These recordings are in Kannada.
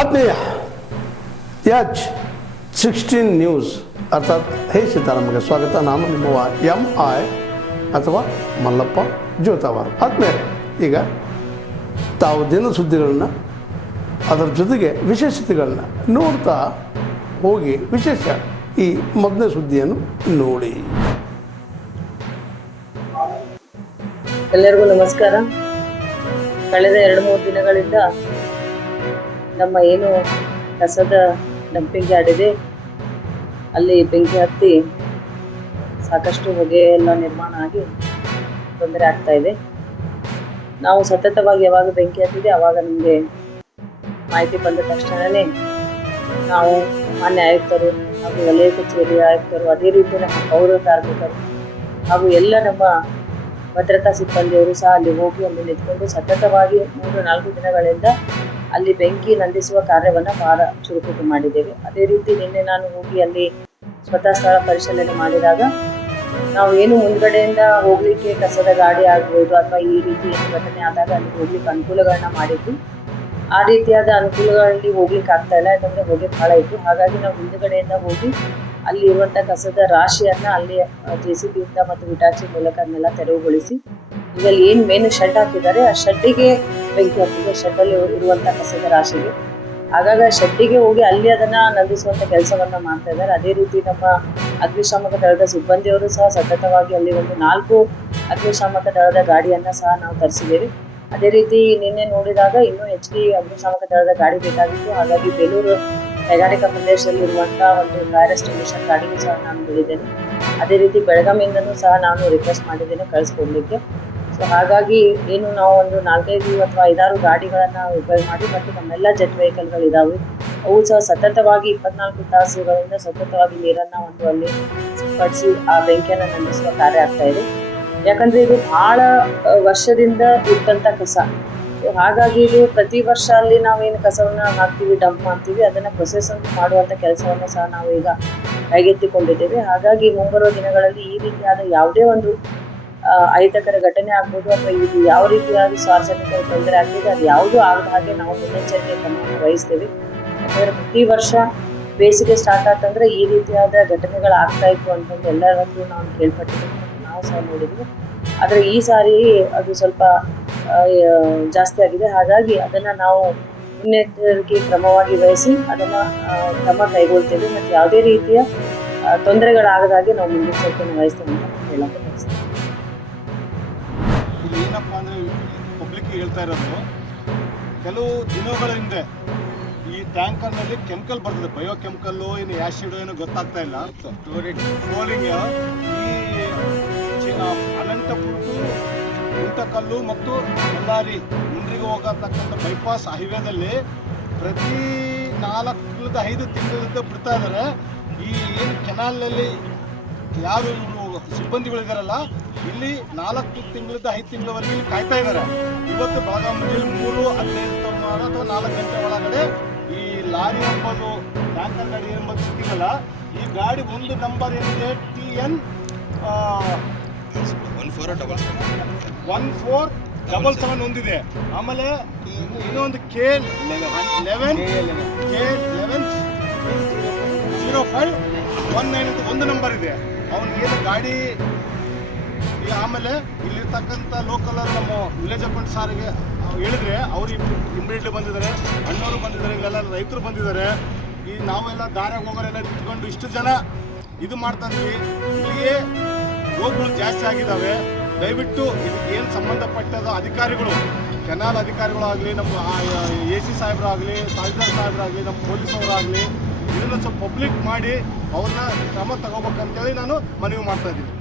ಆತ್ಮೀಯ H16 ನ್ಯೂಸ್ ಅರ್ಥಾತ್ ಹೇ ಸೀತಾರಾಮಗೆ ಸ್ವಾಗತ. ನಾನು ನಿಮ್ಮ MI ಅಥವಾ ಮಲ್ಲಪ್ಪ ಜೋತಾವಾರ್. ಆತ್ಮೀಯ, ಈಗ ತಾವು ದಿನ ಸುದ್ದಿಗಳನ್ನು ಅದರ ಜೊತೆಗೆ ವಿಶೇಷತೆಗಳನ್ನ ನೋಡ್ತಾ ಹೋಗಿ ವಿಶೇಷ ಈ ಮೊದಲನೇ ಸುದ್ದಿಯನ್ನು ನೋಡಿ. ಎಲ್ಲರಿಗೂ ನಮಸ್ಕಾರ. ಕಳೆದ 2-3 ದಿನಗಳಿಂದ ನಮ್ಮ ಏನು ಕಸದ ಡಂಪಿಂಗ್ ಯಾರ್ಡ್ ಇದೆ ಅಲ್ಲಿ ಬೆಂಕಿ ಹತ್ತಿ ಸಾಕಷ್ಟು ಹೊಗೆ ಎಲ್ಲ ನಿರ್ಮಾಣ ಆಗಿ ತೊಂದರೆ ಆಗ್ತಾ ಇದೆ. ನಾವು ಸತತವಾಗಿ ಯಾವಾಗ ಬೆಂಕಿ ಹತ್ತಿದೆ ಆವಾಗ ನಮಗೆ ಮಾಹಿತಿ ಬಂದ ತಕ್ಷಣವೇ ನಾವು ಮಾನ್ಯ ಆಯುಕ್ತರು ಹಾಗೂ ವಲಯ ಕಚೇರಿ ಆಯುಕ್ತರು, ಅದೇ ರೀತಿ ನಮ್ಮ ಪೌರ ಕಾರ್ಮಿಕರು ಹಾಗೂ ಎಲ್ಲ ನಮ್ಮ ಭದ್ರತಾ ಸಿಬ್ಬಂದಿಯವರು ಸಹ ಅಲ್ಲಿ ಹೋಗಿ ಅಲ್ಲಿ ನಿಂತ್ಕೊಂಡು ಸತತವಾಗಿ 3-4 ದಿನಗಳಿಂದ ಅಲ್ಲಿ ಬೆಂಕಿ ನಂದಿಸುವ ಕಾರ್ಯವನ್ನು ಬಹಳ ಚುರುಕು ಮಾಡಿದ್ದೇವೆ. ಅದೇ ರೀತಿ ನಿನ್ನೆ ನಾನು ಹೋಗಿ ಅಲ್ಲಿ ಸ್ವತಃ ಸ್ಥಳ ಪರಿಶೀಲನೆ ಮಾಡಿದಾಗ ನಾವು ಏನು ಮುಂದ್ಗಡೆಯಿಂದ ಹೋಗ್ಲಿಕ್ಕೆ ಕಸದ ಗಾಡಿ ಆಗ್ಬೋದು ಅಥವಾ ಈ ರೀತಿ ಏನು ಘಟನೆ ಆದಾಗ ಅಲ್ಲಿ ಹೋಗ್ಲಿಕ್ಕೆ ಅನುಕೂಲಗಳನ್ನ ಮಾಡಿದ್ವಿ. ಆ ರೀತಿಯಾದ ಅನುಕೂಲಗಳಲ್ಲಿ ಹೋಗ್ಲಿಕ್ಕೆ ಆಗ್ತಾ ಇಲ್ಲ, ಯಾಕಂದ್ರೆ ಹೊಗೆ ಬಹಳ ಇತ್ತು. ಹಾಗಾಗಿ ನಾವು ಹಿಂದುಗಡೆಯಿಂದ ಹೋಗಿ ಅಲ್ಲಿ ಇರುವಂತಹ ಕಸದ ರಾಶಿಯನ್ನ ಅಲ್ಲಿ JCB ಇಂದ ಮತ್ತು ವಿಟಾಚಿ ಮೂಲಕ ಅದನ್ನೆಲ್ಲ ತೆರವುಗೊಳಿಸಿ ಇವಾಗ ಏನ್ ಮೇನ್ ಶೆಡ್ ಹಾಕಿದ್ದಾರೆ ಆ ಶೆಡ್ಡಿಗೆ ಬೆಂಕಿ ಹತ್ತಿದೆ, ಶೆಡ್ ಅಲ್ಲಿ ಇರುವಂತಹ ಕಸದ ರಾಶಿಗೆ. ಹಾಗಾಗಿ ಆ ಶೆಡ್ಡಿಗೆ ಹೋಗಿ ಅಲ್ಲಿ ಅದನ್ನ ನಂದಿಸುವಂತ ಕೆಲಸವನ್ನ ಮಾಡ್ತಾ ಇದ್ದಾರೆ. ಅದೇ ರೀತಿ ನಮ್ಮ ಅಗ್ನಿಶಾಮಕ ದಳದ ಸಿಬ್ಬಂದಿಯವರು ಸಹ ಸತತವಾಗಿ ಅಲ್ಲಿ ಒಂದು 4 ಅಗ್ನಿಶಾಮಕ ದಳದ ಗಾಡಿಯನ್ನ ಸಹ ನಾವು ತರಿಸಿದ್ದೇವೆ. ಅದೇ ರೀತಿ ನಿನ್ನೆ ನೋಡಿದಾಗ ಇನ್ನೂ ಹೆಚ್ಚಿಗೆ ಅಗ್ನಿಶಾಮಕ ದಳದ ಗಾಡಿ ಬೇಕಾಗಿತ್ತು. ಹಾಗಾಗಿ ಬೇಲೂರು ಕೈಗಾರಿಕಾ ಪ್ರದೇಶದಲ್ಲಿ ಇರುವಂತಹ ಒಂದು ಫೈರ್ ಎಸ್ಟಿಂಗ್ವಿಷರ್ ಗಾಡಿಗೂ ಸಹ ನಾನು ಹೇಳಿದ್ದೇನೆ. ಅದೇ ರೀತಿ ಬೆಳಗಾವಿಯಿಂದನೂ ಸಹ ನಾನು ರಿಕ್ವೆಸ್ಟ್ ಮಾಡಿದ್ದೇನೆ ಕಳಿಸ್ಕೊಡ್ಲಿಕ್ಕೆ. ಸೊ ಹಾಗಾಗಿ ಏನು ನಾವು ಒಂದು 4-5 ಅಥವಾ 5-6 ಗಾಡಿಗಳನ್ನ ಉಪಯೋಗ ಮಾಡಿ ಮತ್ತು ನಮ್ಮೆಲ್ಲ ಜೆಟ್ ವೆಹಿಕಲ್ಗಳು ಇದಾವೆ, ಅವು ಸಹ ಸತತವಾಗಿ 24 ತಾಸುಗಳಿಂದ ಸತತವಾಗಿ ನೀರನ್ನ ಒಂದು ಅಲ್ಲಿ ಸಿಂಪಡಿಸಿ ಆ ಬೆಂಕಿಯನ್ನು ನಂದಿಸುವ ಕಾರ್ಯ ಆಗ್ತಾ ಇದೆ. ಯಾಕಂದ್ರೆ ಇದು ಬಹಳ ವರ್ಷದಿಂದ ಇದ್ದಂತ ಕಸ. ಹಾಗಾಗಿ ಇದು ಪ್ರತಿ ವರ್ಷ ಅಲ್ಲಿ ನಾವೇನು ಕಸವನ್ನ ಹಾಕ್ತಿವಿ, ಡಂಪ್ ಮಾಡ್ತೀವಿ, ಅದನ್ನ ಪ್ರೊಸೆಸ್ ಅಂತ ಮಾಡುವಂತ ಕೆಲಸವನ್ನ ಸಹ ನಾವು ಈಗ ಕೈಗೆತ್ತಿಕೊಂಡಿದ್ದೇವೆ. ಹಾಗಾಗಿ ಮುಂಬರುವ ದಿನಗಳಲ್ಲಿ ಈ ರೀತಿಯಾದ ಯಾವುದೇ ಒಂದು ಅಹಿತಕರ ಘಟನೆ ಆಗ್ಬೋದು ಅಥವಾ ಇದು ಯಾವ ರೀತಿಯಾದ ಸಾರ್ವಜನಿಕರ ತೊಂದರೆ ಆಗ್ತಿದೆ ಅದು ಯಾವುದು ಆಗದ ಹಾಗೆ ನಾವು ಮುನ್ನೆಚ್ಚರಿಕೆ ಕ್ರಮವನ್ನು ವಹಿಸ್ತೇವೆ. ಯಾಕಂದ್ರೆ ಪ್ರತಿ ವರ್ಷ ಬೇಸಿಗೆ ಸ್ಟಾರ್ಟ್ ಆತಂದ್ರೆ ಈ ರೀತಿಯಾದ ಘಟನೆಗಳು ಆಗ್ತಾ ಇತ್ತು ಅಂತಂದು ಎಲ್ಲರ ಹತ್ರ ನಾವು ಕೇಳ್ಪಟ್ಟಿದ್ದೀವಿ ಮತ್ತು ನಾವು ಸಹ ನೋಡಿದ್ವಿ. ಆದ್ರೆ ಈ ಸಾರಿ ಅದು ಸ್ವಲ್ಪ ಜಾಸ್ತಿ ಆಗಿದೆ. ಹಾಗಾಗಿ ಅದನ್ನ ನಾವು ಮುನ್ನೆಚ್ಚರಿಕೆ ಕ್ರಮವಾಗಿ ವಹಿಸಿ ಅದನ್ನ ಕ್ರಮ ಕೈಗೊಳ್ತೇವೆ ಮತ್ತು ಯಾವುದೇ ರೀತಿಯ ತೊಂದರೆಗಳಾಗದ ಹಾಗೆ ನಾವು ಮುನ್ನೆಚ್ಚರಿಕೆಯನ್ನು ವಹಿಸ್ತೇವೆ ಅಂತ ಹೇಳಕ್ಕೆ ಬಯಸ್ತೇವೆ. ಏನಪ್ಪ ಅಂದರೆ ಪಬ್ಲಿಕ್ ಹೇಳ್ತಾ ಇರೋದು, ಕೆಲವು ದಿನಗಳ ಹಿಂದೆ ಈ ಟ್ಯಾಂಕರ್ನಲ್ಲಿ ಕೆಮಿಕಲ್ ಬರ್ತದೆ, ಬಯೋ ಕೆಮಿಕಲ್ಲು ಏನು ಆ್ಯಸಿಡ್ ಏನು ಗೊತ್ತಾಗ್ತಾ ಇಲ್ಲ. ಟ್ರೋಲಿಂಗ್ ಈ ಅನಂತಪುರ ಗುಂಟಕಲ್ಲು ಮತ್ತು ಬಳ್ಳಾರಿ ಮುಂಡ್ರಿಗೆ ಹೋಗತಕ್ಕಂಥ ಬೈಪಾಸ್ ಹೈವೇದಲ್ಲಿ ಪ್ರತಿ 4-5 ತಿಂಗಳಿಂದ ಬಿಡ್ತಾ ಇದ್ದಾರೆ. ಈ ಏನು ಕೆನಾಲ್ನಲ್ಲಿ ಯಾರು ಸಿಬ್ಬಂದಿಗಳಿದಾರಲ್ಲ ಇಲ್ಲಿ 4 ತಿಂಗಳಿಂದ 5 ತಿಂಗಳವರೆಗೆ ಇಲ್ಲಿ ಕಾಯ್ತಾ ಇದ್ದಾರೆ. ಇವತ್ತು ಬೆಳಗಾವಿ ಮುಂಜಾನೆ 3:15 ಅಥವಾ 4 ಗಂಟೆ ಒಳಗಡೆ ಈ ಲಾರಿ ಎಂಬುದು ಟ್ಯಾಂಕರ್ ಗಾಡಿ ಎಂಬುದು ಸಿಕ್ಕಿಲ್ಲ. ಈ ಗಾಡಿ ಒಂದು ನಂಬರ್ ಏನಿದೆ TN 1477 ಒಂದಿದೆ. ಆಮೇಲೆ ಇನ್ನೊಂದು K110519 ಅಂತ ಒಂದು ನಂಬರ್ ಇದೆ. ಅವನು ಏನು ಗಾಡಿ ಆಮೇಲೆ ಇಲ್ಲಿರ್ತಕ್ಕಂಥ ಲೋಕಲ್ ನಮ್ಮ ವಿಲೇಜ್ ಅಕೌಂಟ್ ಸಾರಿಗೆ ಹೇಳಿದ್ರೆ ಅವರು ಇಮಿಡಿಯೇಟ್ಲಿ ಬಂದಿದ್ದಾರೆ, ಅಣ್ಣವರು ಬಂದಿದ್ದಾರೆ, ಇಲ್ಲೆಲ್ಲ ರೈತರು ಬಂದಿದ್ದಾರೆ. ಈ ನಾವೆಲ್ಲ ದಾರ್ಯಾಗ ಹೋಗೋರೆಲ್ಲ ನಿಂತ್ಕೊಂಡು ಇಷ್ಟು ಜನ ಇದು ಮಾಡ್ತಾ ಇದ್ವಿ. ಇಲ್ಲಿಗೆ ರೋಗಗಳು ಜಾಸ್ತಿ ಆಗಿದ್ದಾವೆ. ದಯವಿಟ್ಟು ಇದಕ್ಕೆ ಏನು ಸಂಬಂಧಪಟ್ಟದ ಅಧಿಕಾರಿಗಳು, ಕೆನಾಲ್ ಅಧಿಕಾರಿಗಳಾಗಲಿ, ನಮ್ಮ AC ಸಾಹೇಬರಾಗಲಿ, ತಹಸೀಲ್ದಾರ್ ಸಾಹೇಬರಾಗಲಿ, ನಮ್ಮ ಪೊಲೀಸವರಾಗಲಿ ಇದನ್ನು ಸ್ವಲ್ಪ ಪಬ್ಲಿಕ್ ಮಾಡಿ ಅವ್ರನ್ನ ಕ್ರಮ ತಗೋಬೇಕಂತೇಳಿ ನಾನು ಮನವಿ ಮಾಡ್ತಾ ಇದ್ದೀನಿ.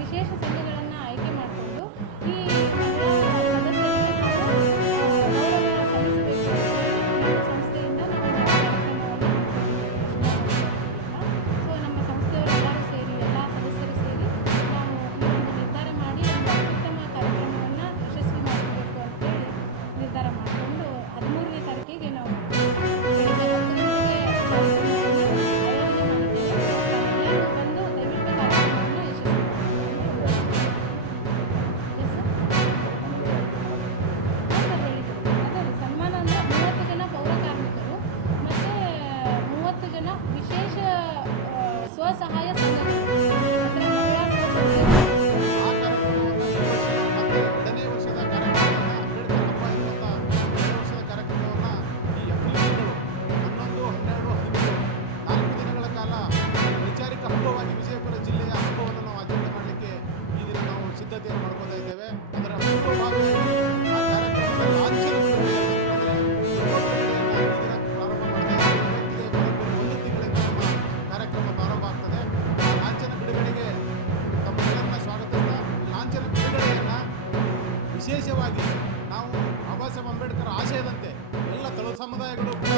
ವಿಶೇಷ ಸಂಘಗಳನ್ನು ಆಯ್ಕೆ ಮಾಡಿಕೊಂಡು ಈ ಮಹಿಳಾ ಸದಸ್ಯರಿಗೆ ನಾವು ಗೌರವ ಸಲ್ಲಿಸಬೇಕು. ನಮ್ಮ ಸಂಸ್ಥೆಯಿಂದ ನಾವು ವಿಶೇಷವಾಗಿ ನಾವು ಬಾಬಾ ಸಾಹೇಬ್ ಅಂಬೇಡ್ಕರ್ ಆಶಯದಂತೆ ಎಲ್ಲ ತಳು ಸಮುದಾಯಗಳು ಕೂಡ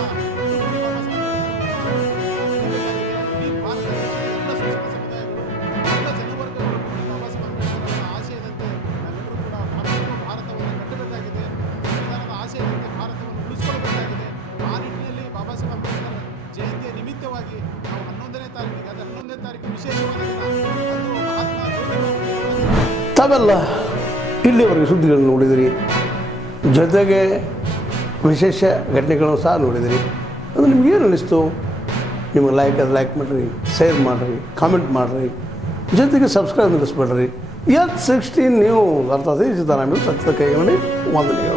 ಇಡೀ ಭಾರತ ದೇಶದ ಎಲ್ಲ ಶೋಷಿತ ಸಮುದಾಯಗಳು ಎಲ್ಲ ಜನವರ್ಗಗಳು ಕೂಡ ಬಾಬಾ ಸಾಹೇಬ್ ಅಂಬೇಡ್ಕರ್ ಅವರ ಆಶಯದಂತೆ ನಾವೆಲ್ಲರೂ ಕೂಡ ಭಾರತವನ್ನು ಕಟ್ಟಬೇಕಾಗಿದೆ, ಸಂವಿಧಾನದ ಆಶಯದಂತೆ ಭಾರತವನ್ನು ಉಳಿಸ್ಕೊಳ್ಬೇಕಾಗಿದೆ. ಆ ನಿಟ್ಟಿನಲ್ಲಿ ಬಾಬಾ ಸಾಹೇಬ್ ಅಂಬೇಡ್ಕರ್ ಜಯಂತಿಯ ನಿಮಿತ್ತವಾಗಿ ನಾವು 11ನೇ ತಾರೀಕಿಗೆ, ಅದರ 11ನೇ ತಾರೀಕು ವಿಶೇಷವಾದ ದಿನ, ಅದು ಮಹಾತ್ಮ ಜ್ಯೋತಿಬಾ ತಾವೆಲ್ಲ ಇಲ್ಲಿವರೆಗೆ ಸುದ್ದಿಗಳನ್ನು ನೋಡಿದಿರಿ, ಜೊತೆಗೆ ವಿಶೇಷ ಘಟನೆಗಳನ್ನು ಸಹ ನೋಡಿದಿರಿ. ಅದು ನಿಮಗೇನು ಅನ್ನಿಸ್ತು? ನಿಮಗೆ ಲೈಕ್ ಮಾಡಿರಿ, ಶೇರ್ ಮಾಡಿರಿ, ಕಾಮೆಂಟ್ ಮಾಡಿರಿ, ಜೊತೆಗೆ ಸಬ್ಸ್ಕ್ರೈಬ್ ನಿಲ್ಲಿಸ್ಬೇಡ್ರಿ. H16 ನ್ಯೂಸ್ ಅರ್ಥಾತ್ ಈ ಸಿದ್ದರಾಮಯ್ಯ ಸತ್ಯದ ಕೈಗೊಂಡು ವಂದನೆಗಳು.